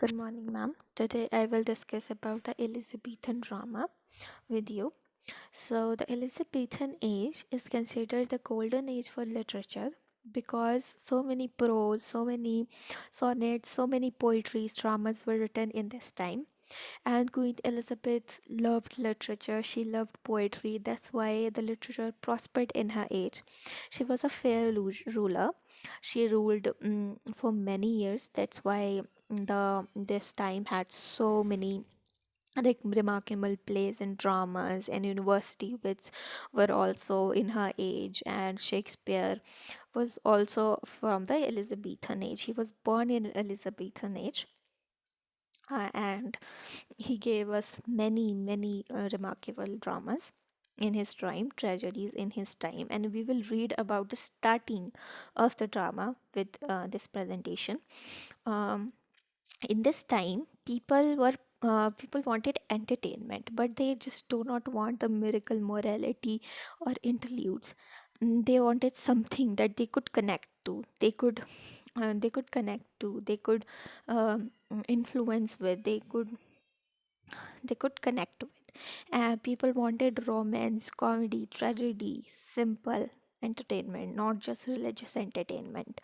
Good morning, ma'am. Today I will discuss about the Elizabethan drama with you. So, the Elizabethan age is considered the golden age for literature because so many prose, so many sonnets, so many poetries, dramas were written in this time. And Queen Elizabeth loved literature, she loved poetry. That's why the literature prospered in her age. She was a fair ruler. She ruled for many years. That's why the this time had so many remarkable plays and dramas and university which were also in her age, and Shakespeare was also from the Elizabethan age. He was born in Elizabethan age, and he gave us many remarkable dramas in his time, tragedies in his time, and we will read about the starting of the drama with this presentation. Um, in this time, people wanted entertainment, but they just do not want the miracle morality or interludes. They wanted something that they could connect to. They could connect to. They could influence with. They could connect with. People wanted romance, comedy, tragedy, simple entertainment, not just religious entertainment.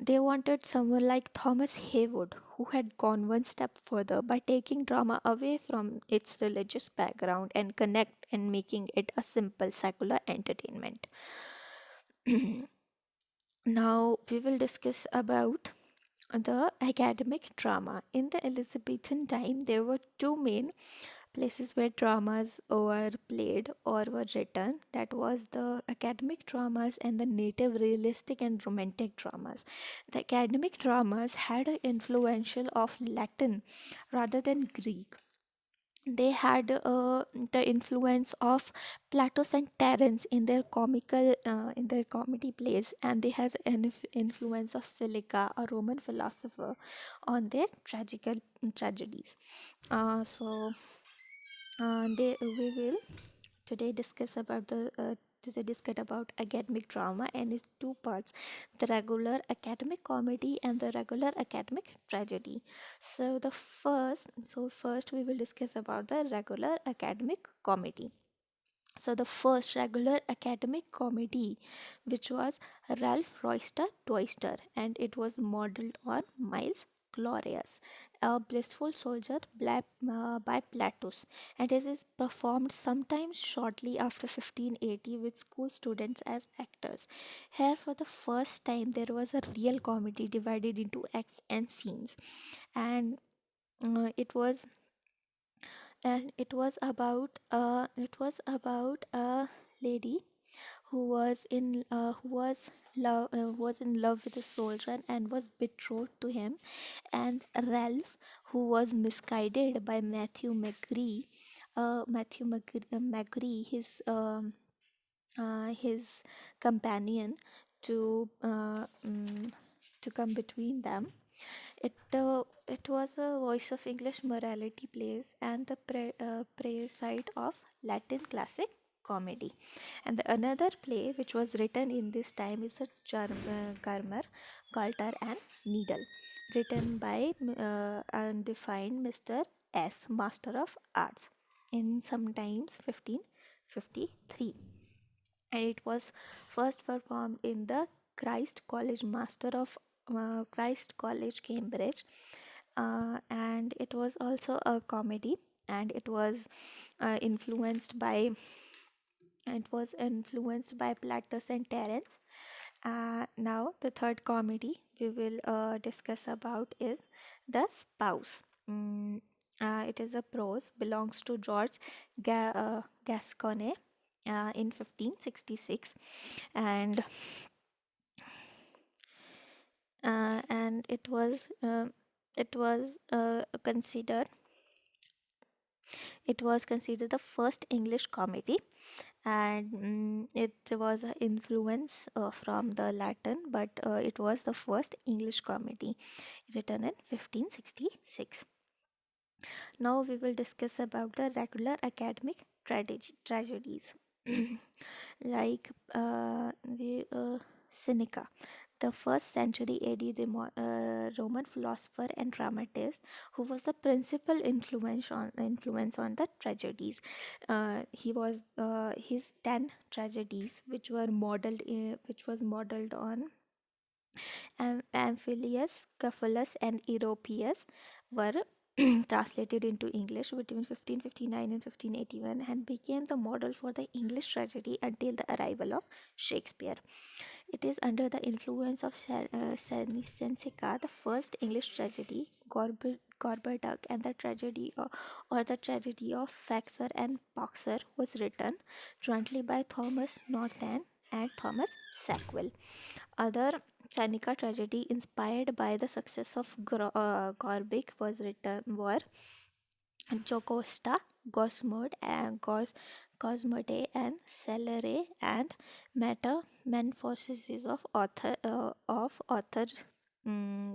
They wanted someone like Thomas Haywood, who had gone one step further by taking drama away from its religious background and connect and making it a simple secular entertainment. Now we will discuss about the academic drama. In the Elizabethan time, there were two main places where dramas were played or were written. That was the academic dramas and the native realistic and romantic dramas. The academic dramas had an influential of Latin rather than Greek. They had the influence of Plato and Terence in their comedy plays, and they had an influence of Seneca, a Roman philosopher, on their tragical tragedies. So we will today discuss about academic drama and its two parts, the regular academic comedy and the regular academic tragedy. So first we will discuss about the regular academic comedy. So the first regular academic comedy, which was Ralph Royster Toyster, and it was modeled on Miles Glorious, a blissful soldier by Plautus, and it is performed sometimes shortly after 1580 with school students as actors. Here, for the first time, there was a real comedy divided into acts and scenes, and uh, it was it was about a lady who was in love with a soldier and was betrothed to him, and Ralph, who was misguided by Matthew McGree, his companion, to uh, mm, to come between them. It was a voice of English morality plays and the prayer side of Latin classic comedy. And the another play which was written in this time is a Garmer, Galter and Needle, written by undefined Mr. S, Master of Arts, in sometimes 1553, and it was first performed in the Christ College, Cambridge, and it was also a comedy, and it was influenced by Plautus and Terence. Now the third comedy we will discuss about is The Spouse. It is a prose, belongs to George Gascoigne in 1566, and and considered it was considered the first English comedy, and it was an influence from the Latin, but it was the first English comedy written in 1566. Now we will discuss about the regular academic tragedies like the Seneca. the first century AD Roman philosopher and dramatist who was the principal influence on the tragedies. He was his 10 tragedies, which was modeled on Amphilius, Cephalus, and Europeus, were translated into English between 1559 and 1581 and became the model for the English tragedy until the arrival of Shakespeare. It is under the influence of Seneca, the first English tragedy, Gorboduc, and the tragedy the tragedy of Faxer and Boxer was written jointly by Thomas Northen and Thomas Sackville. Other Seneca tragedy inspired by the success of Gorbic was written were Jocasta, Cosmode, and Celery, and Metamorphoses of author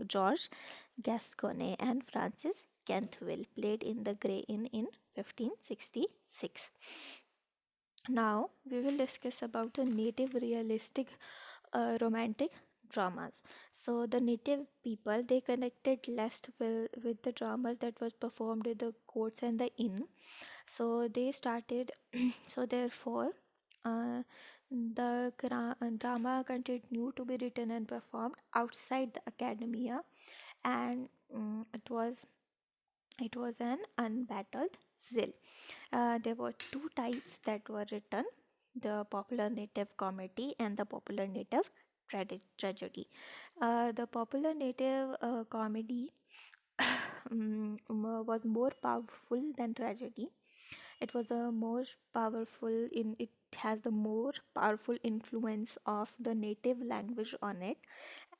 George Gascony and Francis Canthville, played in the Grey Inn in 1566. Now we will discuss about the native realistic romantic dramas. So the native people, they connected less with the dramas that was performed in the courts and the inn. So they started. So therefore, uh, the drama continued to be written and performed outside the academia, and it was an unbattled zeal. There were two types that were written: the popular native comedy and the popular native tragedy. The popular native comedy was more powerful than tragedy. It was a more powerful in it has the more powerful influence of the native language on it,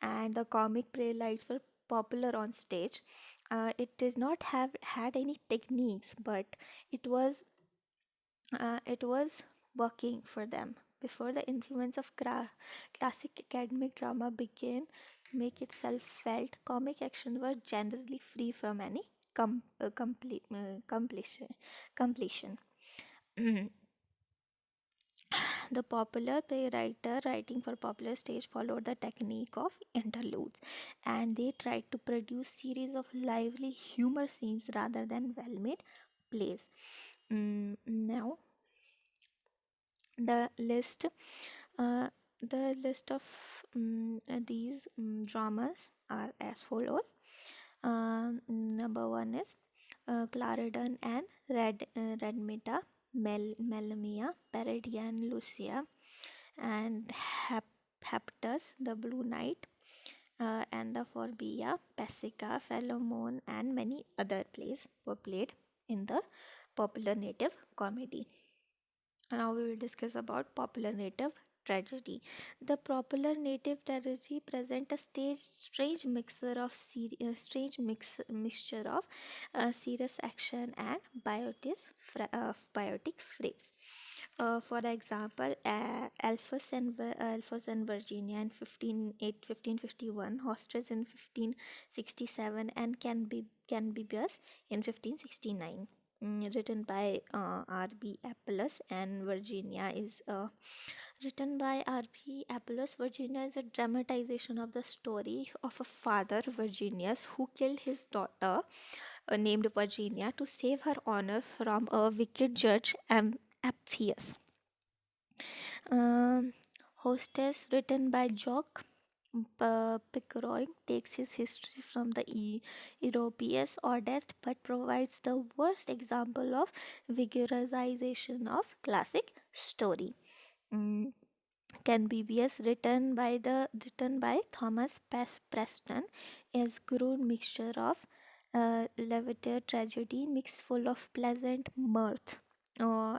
and the comic playwrights were popular on stage. It does not have had any techniques, but it was it was working for them. Before the influence of classic academic drama began make itself felt, comic action were generally free from any completion. The popular playwriter writing for popular stage followed the technique of interludes, and they tried to produce series of lively humor scenes rather than well-made plays. Now the list uh, of these dramas are as follows. Number one is Clarendon and Redmita, Melamia, Peridia and Lucia, and Heptus, the Blue Knight, and the Forbia, Pessica, Philemon, and many other plays were played in the popular native comedy. Now we will discuss about popular native tragedy. The popular native tragedy present a mixture of serious action and biotic phrase. For example, Alphonse and Virginia in 1551, Hostres in 1567, and Canbibius in 1569. Written by R.B. Apelles, and Virginia is written by R.B. Apelles. Virginia is a dramatization of the story of a father, Virginius, who killed his daughter, named Virginia, to save her honor from a wicked judge, Appius. Um, Hostess, written by Jock Pickering, takes his history from the Europeus Oddest, but provides the worst example of vigorization of classic story. Mm, Can BBS, written by Thomas Preston, is crude mixture of leviter tragedy mixed full of pleasant mirth.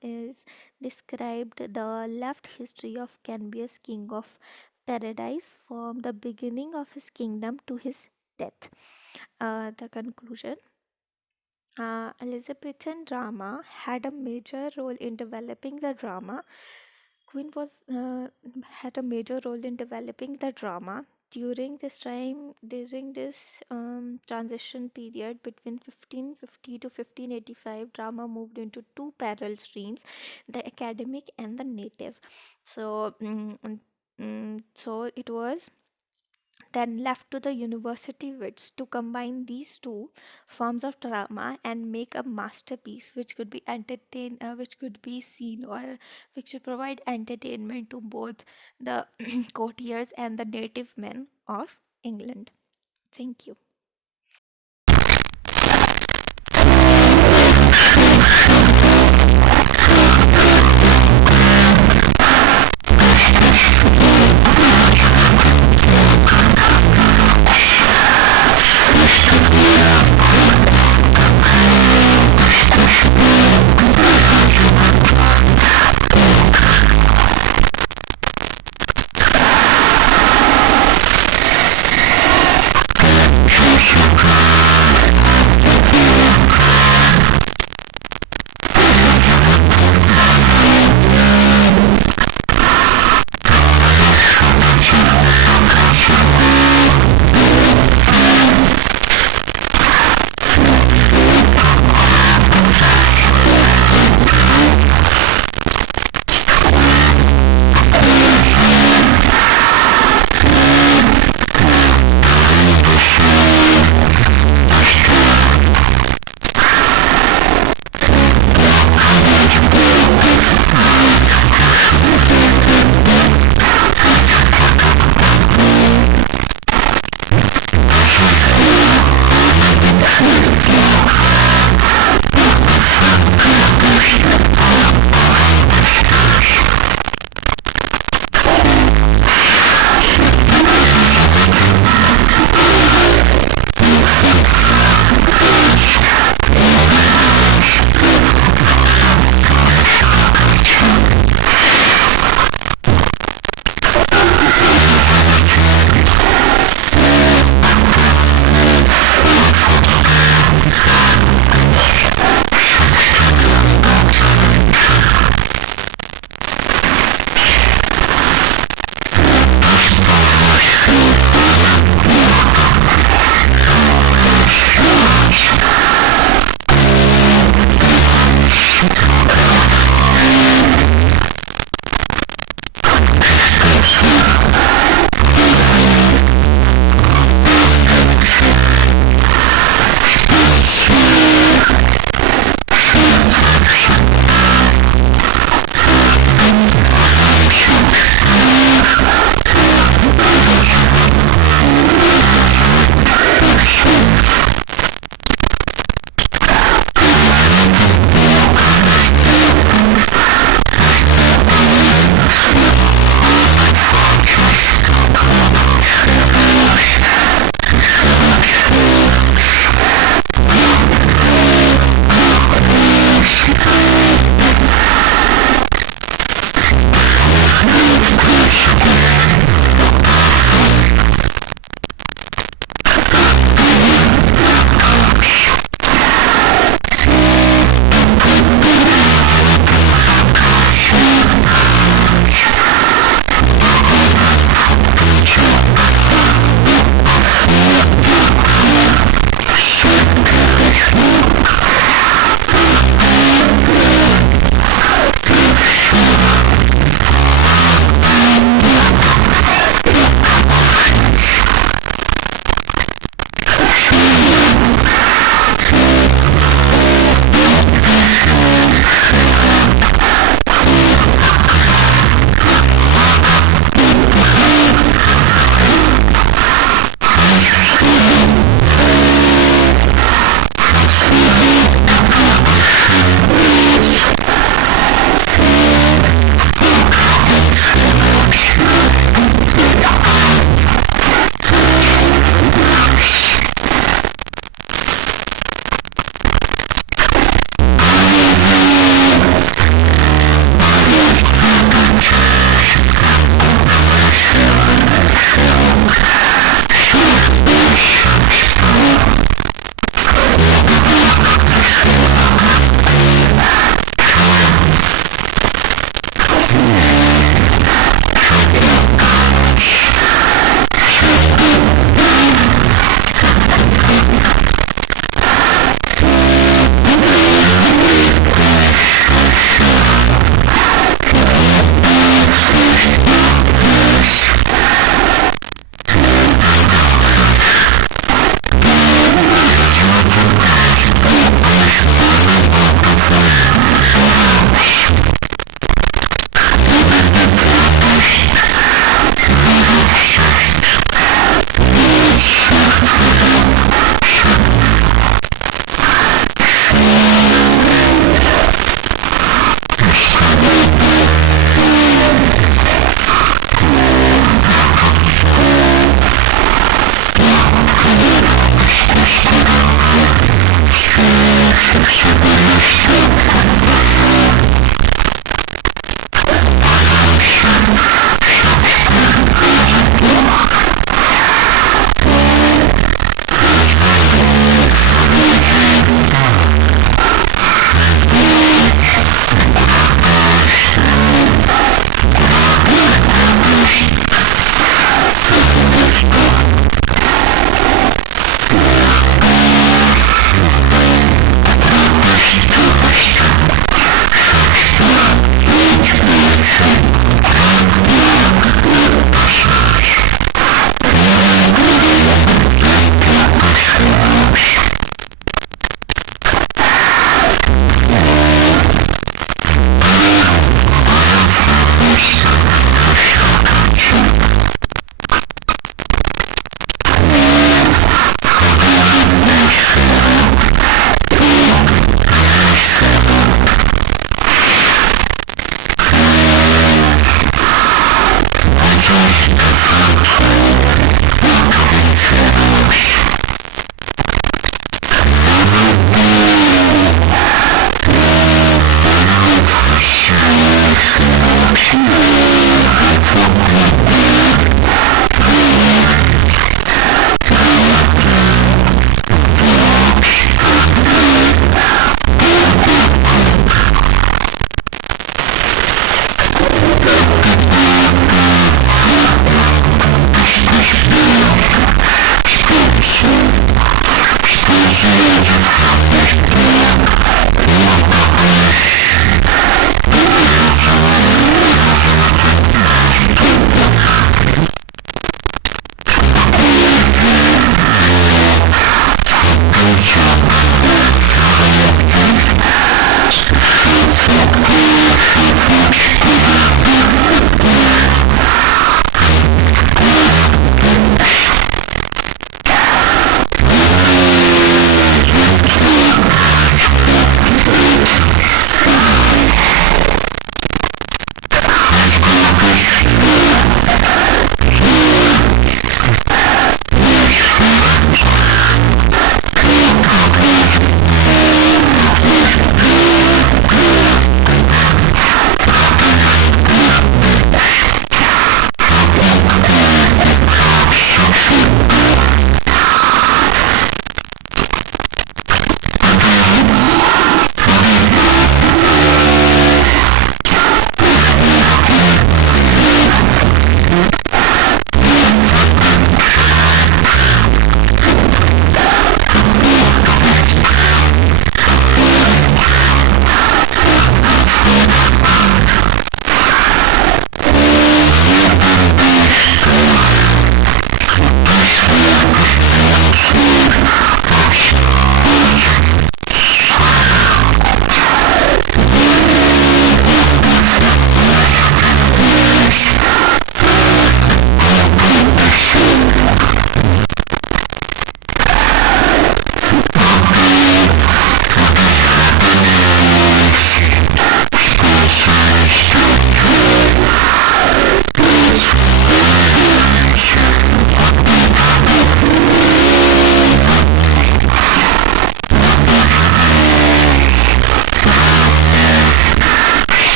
Is described the left history of Cambius, king of paradise, from the beginning of his kingdom to his death. The conclusion. Elizabethan drama had a major role in developing the drama. Queen was had a major role in developing the drama. During this transition period between 1550 to 1585, drama moved into two parallel streams: the academic and the native. So, so it was then left to the university wits to combine these two forms of drama and make a masterpiece which could be seen or which should provide entertainment to both the courtiers and the native men of England. Thank you.